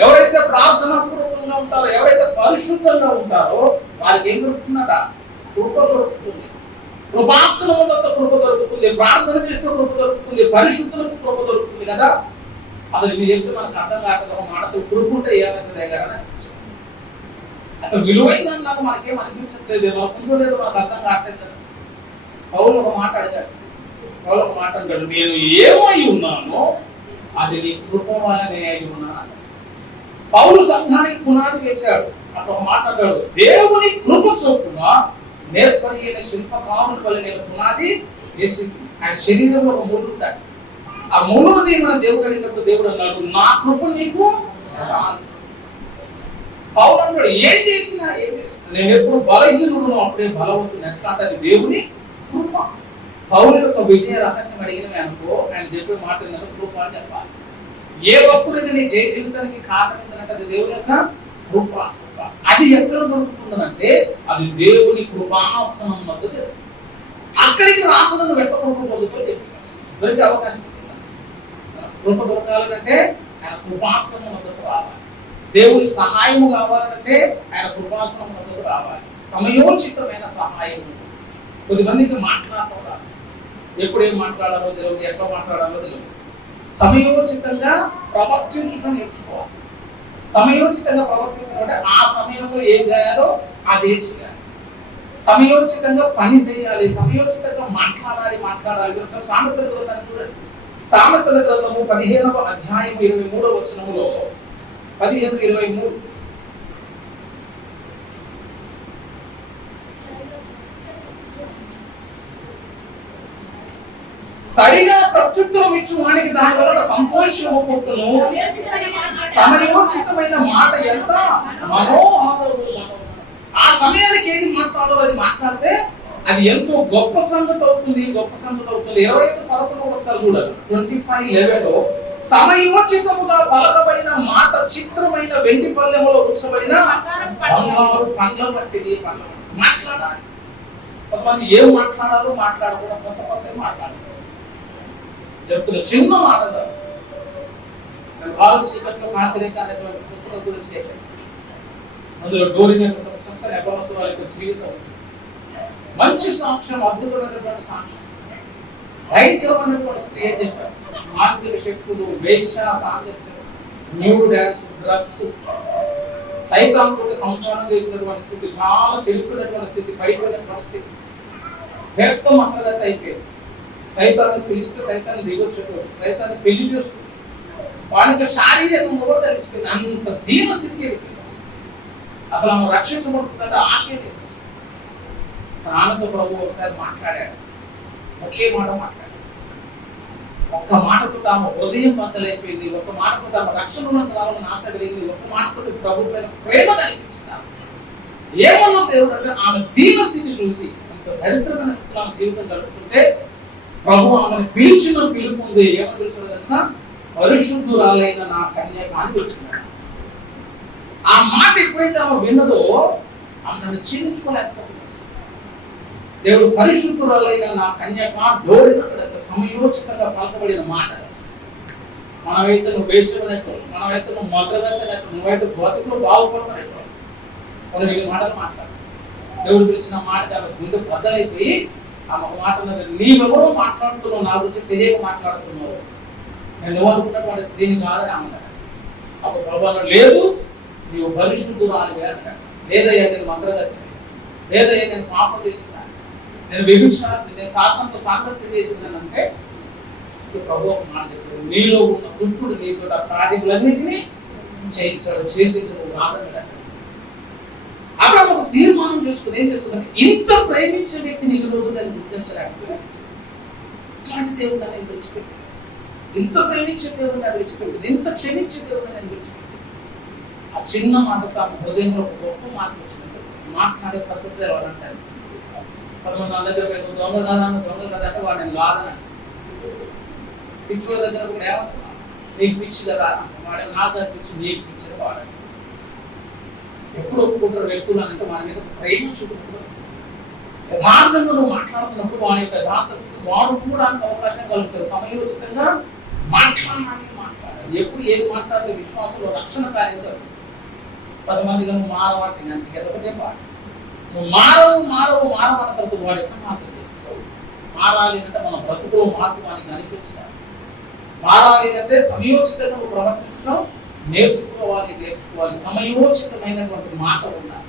ఎవరైతే ప్రార్థనా పూర్వకంగా ఉంటారో, ఎవరైతే పరిశుద్ధంగా ఉంటారో వారికి ఏం దొరుకుతుందట? కృప దొరుకుతుంది. కృపాసనం అంతా కృప దొరుకుతుంది. ప్రార్థన చేస్తూ కృప దొరుకుతుంది. పరిశుద్ధులకు కృప దొరుకుతుంది కదా. అసలు మీరు చెప్తే మనకు అర్థం కావట్లేదు. మాట కృప ఉంటే ఏమైతుంది కదా, అతను విలువైందని నాకు మనకేం అనిపించట్లేదు. మనకుందో లేదో మనకు అర్థం కావట్లేదు కదా. పౌలు ఒక మాట అడిగాడు. పౌలు ఒక మాట అడిగాడు, నేను ఏమై ఉన్నానో అది నీ కృప వల్లనే అయి ఉన్నాను. పౌలు సంఘానికి పునాది వేశాడు. అక్కడ ఒక మాట అన్నాడు, దేవుని కృప చొప్పున నేర్పరి అయిన శిల్పకారుని వల్ల నేను పునాది వేసింది. ఆయన శరీరంలో ఒక ముళ్ళు ఉంటాయి. ఆ ముళ్ళుని మన దేవుడు అడిగినప్పుడు దేవుడు అన్నాడు, నా కృప నీకు చాలు. పౌలు అన్నాడు, ఏం చేసినా నేను ఎప్పుడు బలహీనుడును అప్పుడే బలవంతుడు. ఎట్లా అంటే అది దేవుని కృప. పౌలు యొక్క విజయ రహస్యం అడిగినవి అనుకో, ఆయన చెప్పే మాట కృప అని చెప్పాలి. ఏ ఒక్కడైనా నీ జీవితానికి కారణం ఏంటంటే అది దేవుని యొక్క కృప. అది ఎక్కడ దొరుకుతుందంటే అది దేవుని కృపాసనం వద్ద. అక్కడికి రాకుండా నువ్వు ఎట్లా కృప పొందుతో దొరికే అవకాశం ఉంది. కృప దొరకాలంటే ఆయన కృపాసనం వద్దకు రావాలి. దేవుని సహాయము కావాలంటే ఆయన కృపాసనం వద్దకు రావాలి. సమయోచితమైన సహాయం. కొద్దిమందికి మాట్లాడకుండా ఎప్పుడు ఏం మాట్లాడాలో తెలియదు, ఎట్లా మాట్లాడాలో తెలియదు. సమయోచితంగా ప్రవర్తించడం నేర్చుకోవాలి. సమయోచితంగా ప్రవర్తించాలంటే ఆ సమయంలో ఏం చేయాలో అదే చేయాలి. సమయోచితంగా పని చేయాలి. సమయోచితంగా మాట్లాడాలి. సామెతల గ్రంథాన్ని చూడండి. సామెతల గ్రంథము 15వ అధ్యాయం 23వ వచనములో 15:23 సరిగా ప్రత్యుత్తరం ఇచ్చు వానికి దాని వల్ల సంతోషము పుట్టును. సమయోచితమైన మాట ఎంత మనోహరము. ఆ సమయానికి ఏది మాట్లాడాలో అది మాట్లాడితే అది ఎంతో గొప్ప సంగతి అవుతుంది. 25:11 ఒకసారి కూడా 25:11 సమయోచితముగా పలకబడిన మాట చిత్రమైన వెండి పళ్ళెములో ఉంచబడిన బంగారు పండ్ల వంటిది. మాట్లాడాలి. కొంతమంది ఏం మాట్లాడాలో మాట్లాడకూడదు. కొత్త మాట్లాడాలి. చెప్తున్న చిన్న మాట చీకట్లో కాంతిరేఖ అనేటువంటి పుస్తకం గురించి చెప్పాను. అందులో డోరిని చక్కని అపనస్తుల యొక్క జీవితం మంచి సాక్ష్యం, అద్భుతమైనటువంటి సాక్ష్యం. భయంకరమైనటువంటి స్త్రీ ఏం చెప్పారు? మానసిక శక్తులు, వేశ్య, సాంగత్యం, న్యూడ్ డాన్స్, డ్రగ్స్, సైతాంతో సంసారం చేసినటువంటి స్థితి, చాలా చెడిపోయినటువంటి స్థితి, పడిపోయినటువంటి స్థితి, వ్యక్తం అంతర్గత అయిపోయింది. సైతాన్ని పిలిస్తే సైతాన్ని దిగొచ్చేటోడు, సైతాన్ని పెళ్లి చేసుకుంటాడు. వాడికి శారీరకంగా కూడా తెలిసిపోయింది. అంత దీన స్థితికి వెళ్ళిపోయింది. అసలు ఆమె రక్షించబడుతుందంటే ఆశ లేదు. ఆమెతో ప్రభు ఒకసారి మాట్లాడాడు. ఒకే మాట మాట్లాడాడు. ఒక్క మాటతో ఆమె హృదయం బద్దలైపోయింది. ఒక్క మాటతో ఆమె రక్షణలోకి రావాలని ఆశ కలిగింది. ఒక్క మాటతో ప్రభు పైన ప్రేమ కనిపించింది. ఏమన్నా దేవుడు అంటే ఆమె దీన స్థితి చూసి అంత దరిద్రమైన స్థితిలో ఆమె జీవితం గడుపుతుంటే ప్రభు ఆమెను పిలిచిన పిలుపు ఉంది. ఏమని పిలిచాడో తెలుసా? పరిశుద్ధురాలైన నా కన్యక అని పిలిచినాడు. ఆ మాట ఎప్పుడైతే ఆమె విన్నదో ఆమె క్షీణించుకోలేకపోతుంది. దేవుడు పరిశుద్ధురాలైన నా కన్యక డోరిన సమయోచితంగా పలకబడిన మాట. మనమైతే నువ్వు వేసుకునేట్టు, మనమైతే నువ్వు మొదలెత్తనట్టు, నువ్వైతే బతుకులు బాగుపడమనేట్టు కొన్ని మాటలు మాట్లాడు. దేవుడు తెలిసిన మాట కాబట్టి ముందు బద్దలైపోయి ఆ మాట నీవెవరో మాట్లాడుతున్నావు, నా గురించి తెలియక మాట్లాడుతున్నావు, నేను నువ్వు అనుకున్నటువంటి స్త్రీని కాదని అన్నాడు. అప్పుడు ప్రభావం లేదు, నీవు పరిశుద్ధురాలివే అంటాడు. లేదయ్యా నేను మంత్రగతి, లేదయ్యా నేను పాపం చేస్తున్నాను, నేను వ్యభిచారిని, నేను సాధనతో సాంగత్యం చేసిందని అంటే ప్రభు ఒక మాట చెప్పాడు, నీలో ఉన్న దుష్టుడు నీతో ఆ కార్యములన్నిటినీ చేయించాడు, చేసేది నువ్వు కాదన్నాడు. అక్కడ ఒక తీర్మానం చేసుకుని ఏం చేసుకుంటే ఇంత ప్రేమించే వ్యక్తిని ఈరోజు నేను గుర్తించలేకపోయాను. ఇట్లాంటి దేవుడు నేను విడిచిపెట్టాను, ఇంత ప్రేమించే దేవుడు నేను విడిచిపెట్టింది, ఇంత క్షమించే దేవుడు నేను విడిచిపెట్టింది. ఆ చిన్న మాట తమ హృదయంలో ఒక గొప్ప మాట వచ్చినట్టు మాట్లాడే పద్ధతి ఎవరంటారు. 10 మంది దగ్గర దొంగ కదా అంటే వాడు నేను కాదని అంటే, పిచ్చుల దగ్గర కూడా ఏమంటున్నా నీకు పిచ్చి కదా, వాడు నాకు అనిపించి నీకు పిచ్చిన వాడు. ఎప్పుడు ఒప్పుకుంటారు వ్యక్తులు అంటే వాడి మీద ప్రేమ చూపుకుంటారు. యథార్థంగా నువ్వు మాట్లాడుతున్నప్పుడు వాడి యొక్క యథార్థ వాడు కూడా అంత అవకాశం కలుగుతుంది. సమయోచితంగా మాట్లాడాలి. ఎప్పుడు ఏది మాట్లాడితే విశ్వాసంలో రక్షణ కార్యం జరుగుతుంది. 10 మందిగా నువ్వు మారవాటి అంటే ఒకటే పాట, నువ్వు మారవన్న తర్వాత వాడు ఎట్లా మాట్లాడుతుంది. మారాలి అంటే మన బ్రతుకులో మార్పు వానికి అనిపించాలి. మారాలి అంటే సమయోచితంగా ప్రవర్తించడం నేర్చుకోవాలి. సమయోచితమైనటువంటి మాట ఉండాలి,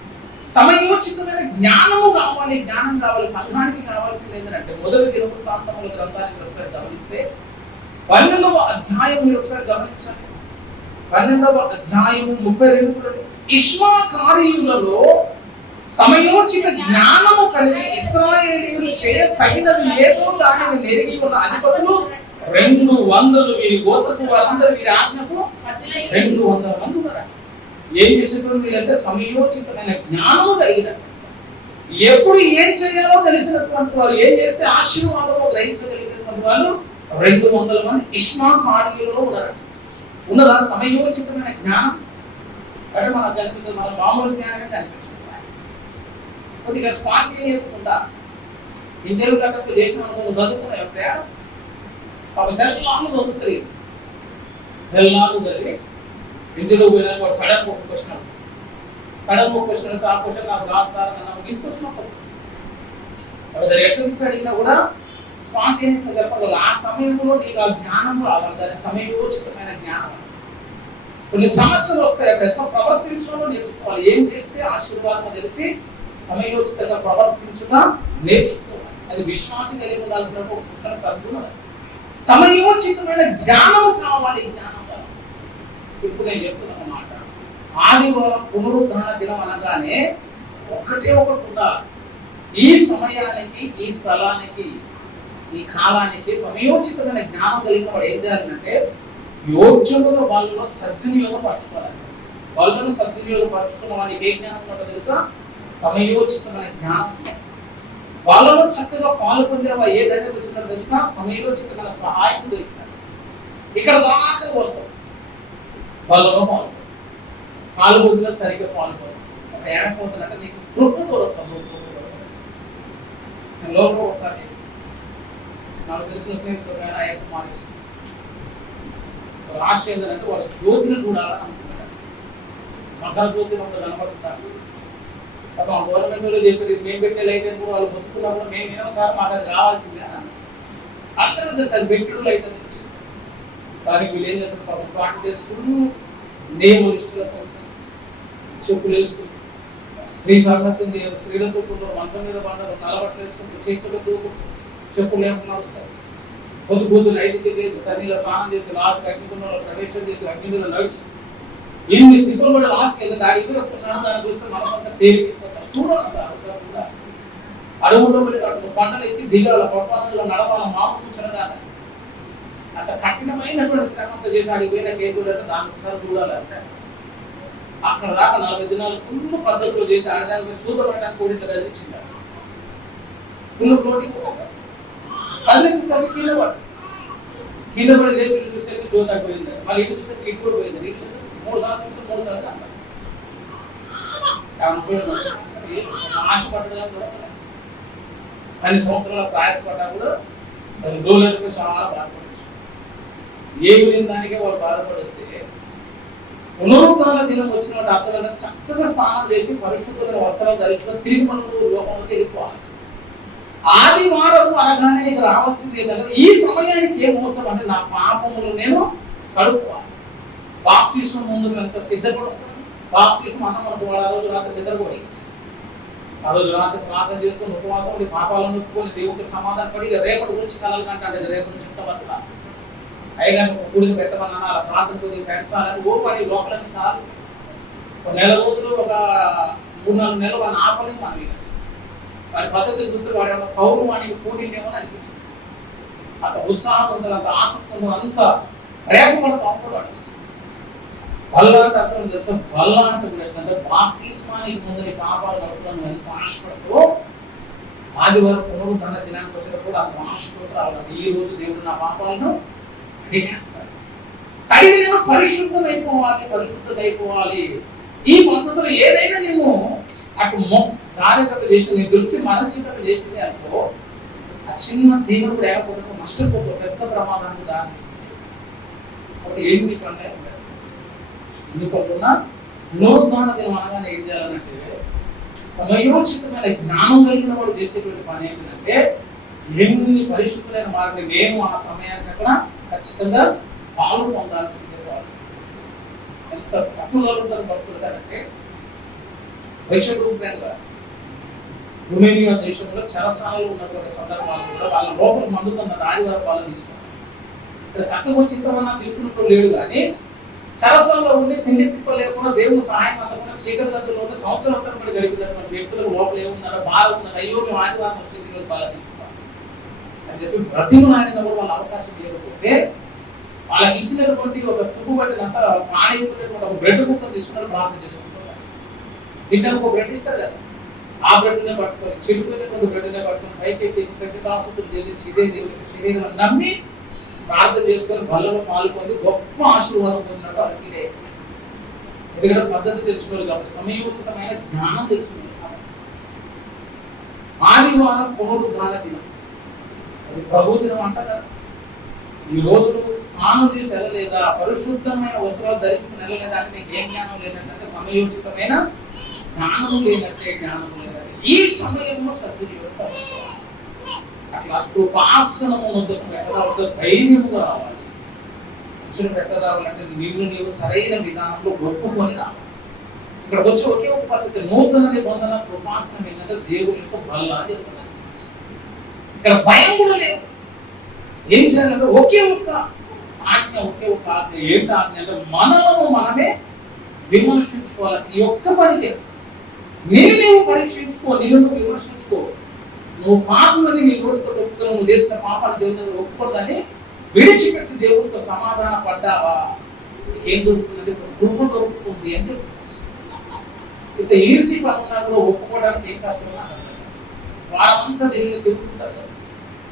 సమయోచితమైన జ్ఞానము కావాలి. జ్ఞానం కావాలి. సంఘానికి కావాల్సింది ఏంటంటే మొదటి దినవృత్తాంతముల గ్రంథానికి ఒకసారి గమనిస్తే 12వ అధ్యాయం మీరు ఒకసారి గమనించండి. 12వ అధ్యాయం 32 ఇష్మాకారీయులలో సమయోచిత జ్ఞానము కలిగి ఇశ్రాయేలీయులు చేయతగినది ఏదో దానిని నెరిగి ఉన్న అధిపతులు 200 వీరి గోత్రపు వారందరూ వీరి ఆజ్ఞకు 200 మంది ఉన్నారు. ఏం చేసేటువంటి వీళ్ళంటే సమయోచితమైన జ్ఞానము కలిగిన, ఎప్పుడు ఏం చేయాలో తెలిసినటువంటి వారు, ఏం చేస్తే ఆశీర్వాదము గ్రహించగలిగినటువంటి వాళ్ళు 200 మంది ఇష్మాకారీయులలో ఉన్నారు. ఉన్నదా సమయోచితమైన జ్ఞానం అంటే మనకు కనిపిస్తుంది, మన మామూలు జ్ఞానమే కనిపిస్తుంది. కొద్దిగా స్పాంటేనియస్ ఉందా ఇంటర్వ్యూ కట్టకు చేసిన చదువుకునే వస్తాయా ఒక తెల్లాను చదువుతుంది. తెల్లాను చదివి ఇంటిలో పోయినాక ఒక సడన్ ఒక క్వశ్చన్ ఆ క్వశ్చన్ నాకు రాదు సార్ అన్న ఇంకొచ్చిన వాడు ఎట్లా అడిగినా కూడా స్పాంటేనియస్గా చెప్పగలదు. ఆ సమయంలో నీకు ఆ జ్ఞానం రావాలి. దాని సమయోచితమైన జ్ఞానం. కొన్ని సమస్యలు వస్తాయి, అక్కడ ఎట్లా ప్రవర్తించడం నేర్చుకోవాలి. ఏం చేస్తే ఆశీర్వాదం తెలిసి సమయోచితంగా ప్రవర్తించడం నేర్చుకోవాలి. అది విశ్వాసం కలిగి ఉండాల్సిన ఒక చిన్న సద్గుణం. సమయోచితమైన జ్ఞానం కావాలి. జ్ఞానం కావాలి. ఇప్పుడు నేను చెప్తున్న మాట, ఆదివారం పునరుద్ధాన దినం అనగానే ఒకటి ఉండాలి. ఈ సమయానికి, ఈ స్థలానికి, ఈ కాలానికి సమయోచితమైన జ్ఞానం కలిగిన వాడు ఏం చేయాలంటే యోగ్యముగా వాళ్ళలో సద్వినియోగం పరచుకోవాలి. వాళ్ళను సద్వినియోగం పరచుకున్న వానికి ఏ జ్ఞానం ఉంటుందో తెలుసా? సమయోచితమైన జ్ఞానం. వాళ్ళలో చక్కగా పాలు పొందేవా ఏ దగ్గర వచ్చినట్టు తెలుసా? సమయోచితమైన సహాయం దొరికినాడు. ఇక్కడ దాకా వస్తాం వాళ్ళలో పాలు పొందిన సరిగ్గా పాలు పోతుంది. అక్కడ ఏమైపోతుందంటే నీకు కృప దొరకదు. నేను లోపల ఒకసారి నాకు తెలిసిన స్నేహితులు రాశి ఏంటంటే వాళ్ళ జ్యోతిని చూడాలని అనుకుంటున్నాడు. మకర జ్యోతి ఒకటి కనబడుతారు. గవర్నమెంట్లో చెప్పి మేము పెట్టే లైట్ అని కూడా వాళ్ళు బతుకున్నప్పుడు మేము ఏమో సార్ మాకు అది కావాల్సిందే అని అందరూ సార్ పెట్టిన లైట్ అని దానికి వీళ్ళు ఏం చేస్తారు? పాపం పాటు చేసుకుని నేము ఇష్టలతో చెప్పులు వేసుకుని స్త్రీ సామర్థ్యం చేయరు. స్త్రీలతో మనసం మీద బాగా నలబట్టలు వేసుకుంటూ చేతులు దూకుంటూ చెప్పులు లేకుండా వస్తారు. పొద్దులు 5కి లేచి సన్నిలో స్నానం చేసి లాస్ట్కి అగ్నిగుండంలో ప్రవేశం చేసి అగ్నిలో నడిచి ఎన్ని తిప్పులు కూడా లాస్ట్కి వెళ్ళి దాడిపోయి ఒక్కసారి దాన్ని చూస్తే మనమంతా తేలిపోతారు. చూడాలి సార్ ఒకసారి కూడా అడవుల్లో వెళ్ళి అక్కడ పంటలు ఎక్కి దిగాల పొట్టలో నడవాల మామూలు కూర్చొని కాదు. అంత కఠినమైనటువంటి శ్రమంతా చేసి అడిగిపోయిన కేబుల్ అంటే దాన్ని ఒకసారి చూడాలంటే అక్కడ దాకా 40 దినాలు ఫుల్ పద్ధతిలో చేసి ఆడదానికి సూపర్మైనానికి కూడింటి కదిలించింది. ఫుల్ ఫ్లోటింగ్ కదిలించేసరికి కింద పడి లేచి చూసేసరికి జ్యోతి అయిపోయింది. మళ్ళీ ఇటు చూసేసరికి ఇటు కూడా పోయింది. ఇటు 3 సార్లు ఆశపడ్డగా దొరకలేదు. అన్ని సంవత్సరాల ప్రయాసపడ్డా కూడా దాని రోజులకు చాలా బాధపడచ్చు. ఏమి లేని దానికే వాళ్ళు బాధపడితే పునరుద్ధాన దినం వచ్చినట్టు అర్థం చక్కగా స్నానం చేసి పరిశుద్ధమైన వస్త్రాలు ధరించుకొని తిరిగి మనం లోకంలోకి వెళ్ళిపోవాలి. ఆదివారం అనగానే నీకు రావాల్సింది ఏంటంటే ఈ సమయానికి ఏం అవసరం అంటే నా పాపములు నేను కడుక్కోవాలి. బాప్తిస్మం ముందు ఎంత సిద్ధపడతాను. బాప్తిస్మం అన్నం అనుకోవాలి. ఆ రోజు రాత్రి నిద్రపోయి ఆ రోజు రాత్రి ప్రార్థన చేసుకుని ఉపవాసం ఉండి పాపాలను నొప్పుకొని దేవుడికి సమాధానం పడి రేపటి గురించి కలలు కంటే రేపటి నుంచి ఇంతవరకు అయ్యగారు గుడికి పెట్టమన్నా అలా ప్రార్థన కొద్దిగా పెంచాలని ఓ పని లోపలని సార్ ఒక నెల రోజులు ఒక 3-4 నెలలు వాళ్ళని ఆపలేదు మనం ఇక వాడి పద్ధతి గుర్తు వాడు ఏమన్నా పౌరు వాడికి కూడిందేమో అని అనిపించింది. అంత ఉత్సాహం ఉంటుంది, అంత ఆసక్తి ఉంటుంది, అంత ప్రేమపడతాం కూడా బల్ల అంటే అర్థం చేస్తే బల్ల అంటే ఏంటంటే బాప్తిస్మానికి ముందు నీ పాపాలు కడుపులను ఎంత ఆశపడుతూ ఆదివారం పునరుద్ధరణ దినానికి వచ్చినప్పుడు అంత ఆశపడుతూ రావాలి. ఈ రోజు దేవుడు నా పాపాలను కడిగేస్తాడు. కడిగిన పరిశుద్ధమైపోవాలి, పరిశుద్ధమైపోవాలి. ఈ పద్ధతిలో ఏదైనా నువ్వు అటు కార్యకర్త చేసి నీ దృష్టి మరచినట్టు చేసింది అనుకో, ఆ చిన్న తీవ్ర కూడా ఏకపోతే నష్టపోతూ పెద్ద ప్రమాదానికి దారిస్తుంది. కాబట్టి ఏమి పండుగ ఎందుకున్నా పునరుద్ధాన దినం అనగానే ఏం చేయాలంటే సమయోచితమైన జ్ఞానం కలిగిన వాడు చేసేటువంటి పని ఏంటంటే ఎన్ని పరిశుద్ధులైన వారిని మేము ఆ సమయానికి అక్కడ ఖచ్చితంగా పాలు పొందాల్సిందే. వాళ్ళు ఎంత పట్టుదల భక్తులు అంటే వైశ్వరూపంగా రొమేనియా దేశంలో చెరసాలలో ఉన్నటువంటి సందర్భాలు కూడా వాళ్ళ లోపల మండుతున్న ఆదివారం వాళ్ళు తీసుకున్నారు. ఇక్కడ చక్కగా చింతమన్నా తీసుకున్నప్పుడు లేడు కానీ చెరసాలలో ఉండి తిండి తిప్ప లేకుండా దేవుడు సహాయం అందకుండా చీకటి గదుల్లో సంవత్సరం తరబడి గడిపినటువంటి వ్యక్తులకు లోపల ఏమున్నారో బాగా ఉన్నారు. అయ్యో మేము ఆదివారం వచ్చింది కదా బాగా తీసుకున్నాం అని చెప్పి బ్రతిమలాడిన కూడా వాళ్ళ అవకాశం లేకపోతే వాళ్ళకి ఇచ్చినటువంటి ఒక తుప్పు పట్టినంత పాడైపోయినటువంటి ఒక బ్రెడ్ ముక్కలు తీసుకున్నారు, ప్రార్థన చేసుకుంటారు. తింటానికి ఒక బ్రెడ్ ఇస్తారు కదా, ఆ బ్రెడ్నే పట్టుకొని చెడిపోయినటువంటి బ్రెడ్నే పట్టుకొని పైకి పెద్ద ఆసుపత్రులు చెల్లించి ఇదే దేవుడికి శరీరం నమ్మి ప్రార్థన చేసుకొని బలలో పాల్గొని గొప్ప ఆశీర్వాదం పొందినట్టు వాళ్ళకి ఇదే. ఎందుకంటే పద్ధతి తెలుసుకోవాలి కాబట్టి సమయోచితమైన జ్ఞానం తెలుసుకుంది. ఆదివారం పునరుద్ధాన దినం, అది ప్రభు దినం అంట కదా. ఈ రోజు స్నానం చేసి వెళ్ళలేదా, పరిశుద్ధమైన వస్త్రాలు ధరించుకుని వెళ్ళలేదా అంటే నీకు ఏం జ్ఞానం లేనట్టే సమయోచితమైన జ్ఞానము లేనట్టే, జ్ఞానము లేనట్టే. ఈ సమయంలో సద్వినియోగం అట్లా కృపాసనము వద్దకు పెట్టదాలంటే ధైర్యముగా రావాలి. వచ్చిన పెట్టదాలంటే నీవు సరైన విధానంలో ఒప్పుకొని రావాలి. ఇక్కడ వచ్చి ఒకే ఒక పద్ధతి నూతన నిబంధన కృపాసనం ఏంటంటే దేవుని యొక్క బల్ల అని చెప్తున్నాను. ఇక్కడ భయం కూడా లేదు. ఏం చేయాలంటే ఒకే ఒక్క ఆజ్ఞ, ఒకే ఒక్క ఆజ్ఞ. ఏంటి ఆజ్ఞ అంటే మనలను మనమే విమర్శించుకోవాలి. ఈ ఒక్క పని లేదు. నీవు పరీక్షించుకో, నిన్ను విమర్శించుకో. నువ్వు పాపమని నీ నోటితో ఒప్పుకొని నువ్వు చేసిన పాపాన్ని దేవుని దగ్గర ఒప్పుకోవద్దని విడిచిపెట్టి దేవుడితో సమాధాన పడ్డావా, ఏం దొరుకుతుంది? కృప దొరుకుతుంది అని ఇంత ఈజీ పని ఉన్నా కూడా ఒప్పుకోవడానికి ఏం కష్టమా? వారంతా దేవుని తిరుగుతుంటారు.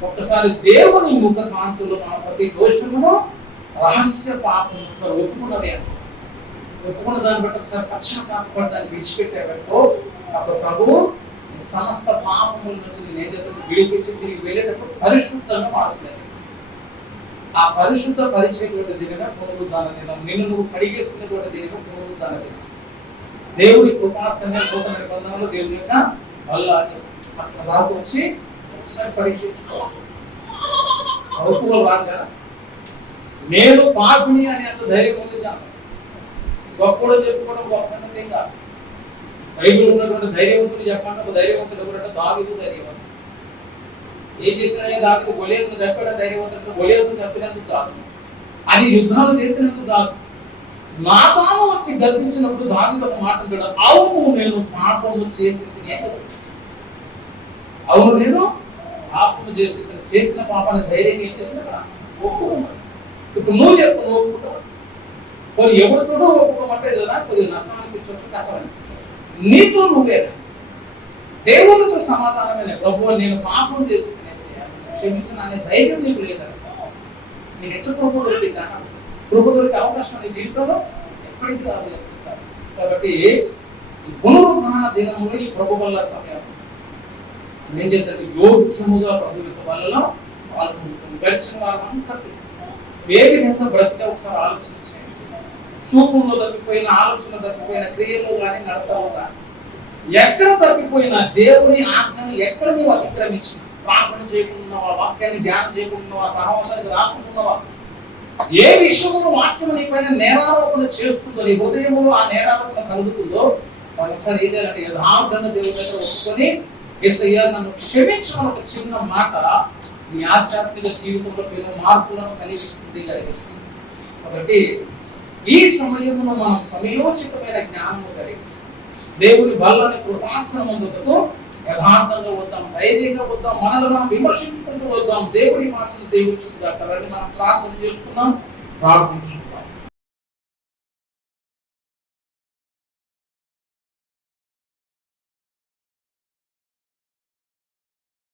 ఒక్కసారి దేవుని ముఖ కాంతులు మన ప్రతి దోషమును రహస్య పాపం ఒప్పుకున్నవే అంటే ఒప్పుకున్న దాన్ని బట్టి ఒకసారి పశ్చాత్తాపడ్డాన్ని విడిచిపెట్టేటో అప్పుడు ప్రభువు సమస్త పాపముల నుంచి నేను విడిపించి తిరిగి వెళ్ళేటప్పుడు పరిశుద్ధంగా మారుతుంది. ఆ పరిశుద్ధ పరిచేటువంటి దినమే పునరుద్ధాన దినం. నిన్ను నువ్వు కడిగేసుకునేటువంటి దినమే పునరుద్ధాన దినం. దేవుడి కృపాసన నూతన నిబంధనలు దేవుని యొక్క వల్ల రాత వచ్చి ఒకసారి పరీక్షించుకోవాలి. ఒప్పుకో రాదు కదా, నేను పాపిని అని అంత ధైర్యం ఉంది కాదు. గొప్పలో చెప్పుకోవడం గొప్ప సంగతి కాదు. బైబిల్ ఉన్నటువంటి ధైర్యవంతుడు చెప్పండి. ఒక ధైర్యవంతుడు ఎవరంటే దావీదు ధైర్యవంతుడు. ఏం చేసినా దావీదు గొలియాతును చంపాడు. ధైర్యవంతుడు గొలియాతును చంపినందుకు కాదు, అది యుద్ధాలు చేసినందుకు కాదు. నాతాను వచ్చి గర్తించినప్పుడు దావీదు ఒక మాట అంటాడు, అవును నేను పాపము చేసింది. అవును నేను పాపము చేసిన పాపాన్ని ధైర్యం ఏం చేసిన ఒప్పుకున్నాడు. ఇప్పుడు నువ్వు చెప్పు, నువ్వు ఒప్పుకుంటావు. కొన్ని ఎవరితోనో ఒప్పుకోమంటే కదా కొద్దిగా నష్టానికి ఇచ్చొచ్చు, కష్టమని నీతో నువ్వే దేవునితో సమాధానమైన ప్రభువు నేను పాపం చేసి క్షమించిన అనే ధైర్యం నీకు లేదనుకో, నీకు ఎట్లా కృప దొరికిందా? కృప దొరికే అవకాశం నీ జీవితంలో ఎప్పటికీ రాదు. కాబట్టి ఈ పునరుద్ధాన దినములు ఈ ప్రభు వల్ల సమయం ఏం చేద్దంటే యోగ్యముగా ప్రభు యొక్క వల్ల పాల్గొంటుంది. గడిచిన వారం అంతా ఏ విధంగా బ్రతిక ఒకసారి ఆలోచించండి. చూపుల్లో తప్పిపోయిన, ఆలోచనలు తప్పిపోయిన, క్రియలు కానీ నడతలు కానీ ఎక్కడ తప్పిపోయినా దేవుని ఆజ్ఞను ఎక్కడ నువ్వు అతిక్రమించిన, ప్రార్థన చేయకుండావా, వాక్యాన్ని ధ్యానం చేయకుండావా, సహవాసానికి రాకుండావా, ఏ విషయంలో వాక్యం నీ పైన నేరారోపణ చేస్తుందో, నీ హృదయంలో ఆ నేరారోపణ కలుగుతుందో ఒకసారి ఏం చేయాలంటే యథార్థంగా దేవుని దగ్గర ఒప్పుకొని యేసయ్యా నన్ను క్షమించమని ఒక చిన్న మాట నీ ఆధ్యాత్మిక జీవితంలో పెను మార్పులను కలిగిస్తుంది. కాబట్టి ఈ సమయంలో మనం సమయోచితమైన జ్ఞానము కలిగి దేవుని బల్లని కృపాసనముందుకు యథార్థంగా వద్దాం, ధైర్యంగా వద్దాం, మనల్ని మనం విమర్శించుకుంటూ వద్దాం. దేవుడి మాటను దేవుడు మనం ప్రార్థన చేసుకుందాం, ప్రార్థించుకుందాం.